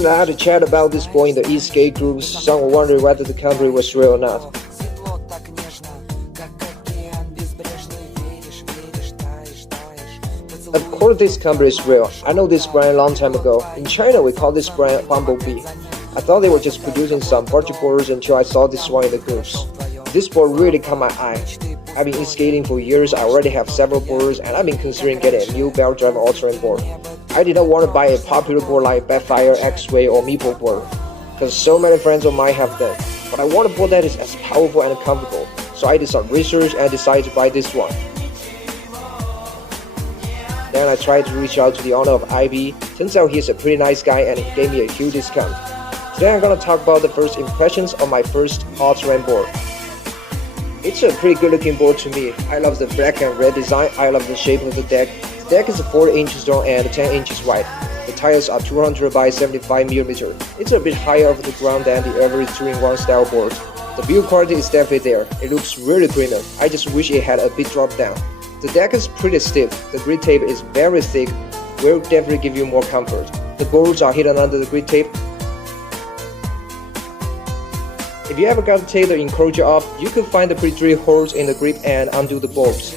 And I had to chat about this boy in the e-skate groups. Some were wondering whether the company was real or not. Of course this company is real. I know this brand a long time ago. In China we call this brand Bumblebee. I thought they were just producing some budget boards until I saw this one in the groups. This board really caught my eye. I've been skating for years, I already have several boards, and I've been considering getting a new belt drive all-terrain board. I did not want to buy a popular board like Backfire, X-Ray, or Meeple board, because so many friends of mine have them. But I want a board that is as powerful and comfortable, so I did some research and decided to buy this one. Then I tried to reach out to the owner of AIBEE. Turns out he's a pretty nice guy and he gave me a huge discount. Today I'm gonna talk about the first impressions of my first all-terrain board. It's a pretty good looking board to me. I love the black and red design. I love the shape of the deck. The deck is 40 inches long and 10 inches wide. The tires are 200 by 75mm. It's a bit higher off the ground than the average 2-in-1 style board. The build quality is definitely there. It looks really premium. I just wish it had a bit drop down. The deck is pretty stiff. The grid tape is very thick. Will definitely give you more comfort. The bolts are hidden under the grid tape. If you ever got to take the enclosure off, you could find the pre-drilled holes in the grip and undo the bolts.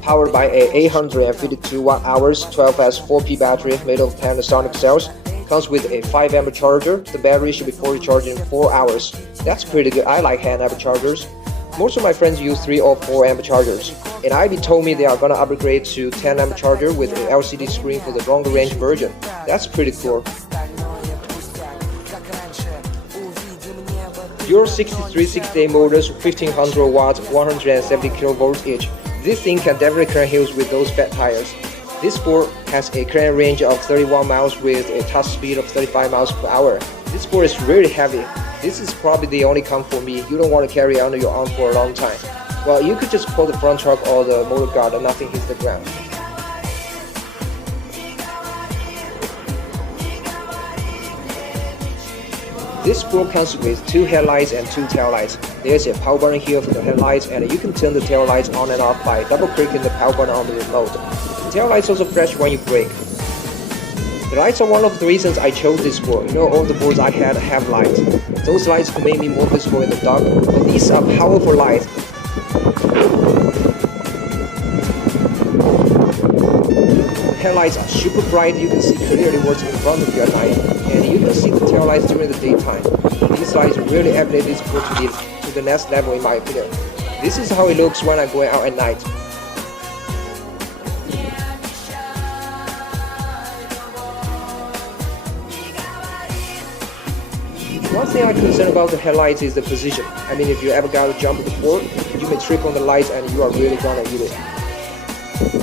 Powered by a 852 watt-hours 12S 4P battery made of Panasonic cells, comes with a 5 amp charger. The battery should be fully charged in 4 hours. That's pretty good. I like hand-amp chargers. Most of my friends use 3 or 4 amp chargers. And AIBEE told me they are gonna upgrade to 10 amp charger with an LCD screen for the longer range version. That's pretty cool. Your 6368 motors, 1500 watts, 170 kilovolts each. This thing can definitely clear hills with those fat tires. This board has a clearing range of 31 miles with a top speed of 35 miles per hour. This board is really heavy. This is probably the only con for me. You don't want to carry it under your arm for a long time. Well, you could just pull the front truck or the motor guard and nothing hits the ground. This board comes with 2 headlights and 2 taillights. There's a power button here for the headlights, and you can turn the taillights on and off by double-clicking the power button on the remote. The taillights also flash when you brake. The lights are one of the reasons I chose this board. You know, all the boards I had have lights. Those lights could make me more visible in the dark, but these are powerful lights. The headlights are super bright. You can see clearly what's in front of you at night, and you can see the tail lights during the daytime. These lights really elevate this board to the next level in my opinion. This is how it looks when I'm going out at night. One thing I'm concerned about the headlights is the position. I mean, if you ever got to jump the board, you may trip on the lights and you are really gonna eat it.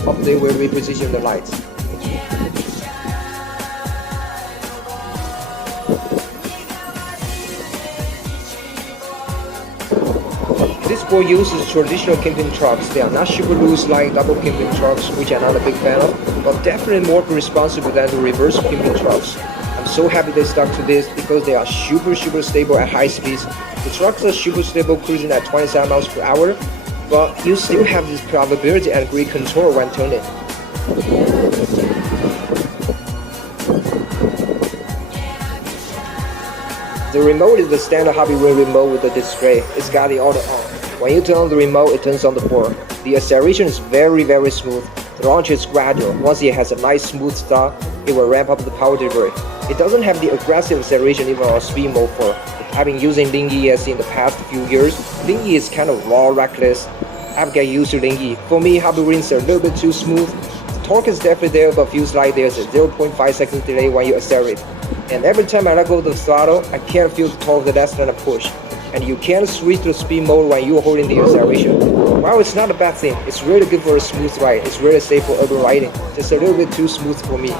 Hope they will reposition the lights. This board uses traditional kingpin trucks. They are not super loose like double kingpin trucks, which I'm not a big fan of, but definitely more responsible than the reverse kingpin trucks. I'm so happy they stuck to this because they are super stable at high speeds. The trucks are super stable, cruising at 27 miles per hour, but you still have this probability and great control when turning. The remote is the standard hobbywing remote with the display. It's got the auto on. When you turn on the remote, it turns on the board. The acceleration is very smooth. The launch is gradual. Once it has a nice smooth start, it will ramp up the power delivery. It doesn't have the aggressive acceleration even on speed mode 4. I've been using Ling-Yi in the past few years. Ling-Yi is kind of raw, reckless. I've got used to Ling-Yi. For me, hobbywings are a little bit too smooth. The torque is definitely there, but feels like there's a 0.5 second delay when you accelerate. And every time I let go of the throttle, I can't feel the torque less than a push. And you can't switch to speed mode when you're holding the acceleration. While it's not a bad thing, it's really good for a smooth ride. It's really safe for urban riding. Just a little bit too smooth for me.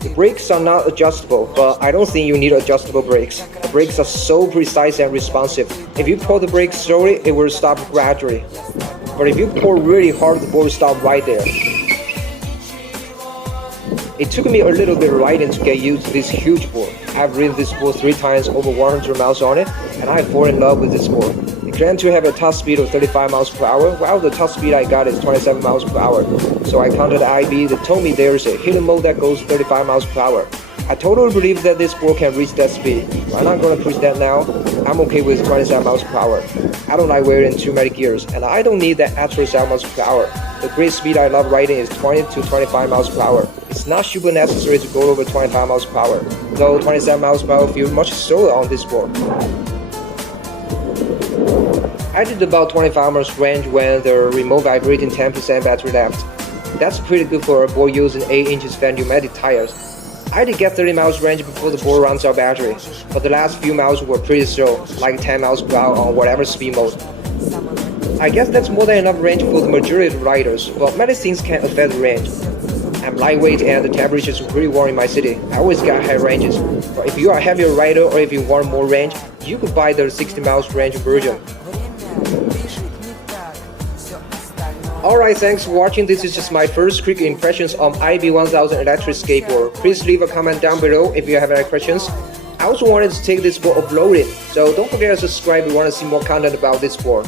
The brakes are not adjustable, but I don't think you need adjustable brakes. The brakes are so precise and responsive. If you pull the brakes slowly, it will stop gradually. But if you pull really hard, the board will stop right there. It took me a little bit of riding to get used to this huge board. I've ridden this board 3 times, over 100 miles on it, and I have fallen in love with this board. It claimed to have a top speed of 35 miles per hour, while the top speed I got is 27 miles per hour. So I contacted AIBEE. They told me there's a hidden mode that goes 35 miles per hour. I totally believe that this board can reach that speed. I'm not gonna push that now. I'm okay with 27 miles per hour. I don't like wearing too many gears, and I don't need that extra 7 miles per hour. The great speed I love riding is 20 to 25 miles per hour. It's not super necessary to go over 25 miles per hour, though 27 miles per hour feels much slower on this board. I did about 25 miles range when the remote vibrating 10% battery left. That's pretty good for a board using 8 inches fat pneumatic tires. I did get 30 miles range before the board runs out battery, but the last few miles were pretty slow, like 10 miles per hour on whatever speed mode. I guess that's more than enough range for the majority of riders, but many things can affect the range. I'm lightweight and the temperature is pretty warm in my city. I always got high ranges. But if you are a heavier rider or if you want more range, you could buy the 60 miles range version. Alright, thanks for watching. This is just my first quick impressions on AIBEE 1000 electric skateboard. Please leave a comment down below if you have any questions. I also wanted to take this board uploaded, so don't forget to subscribe if you want to see more content about this board.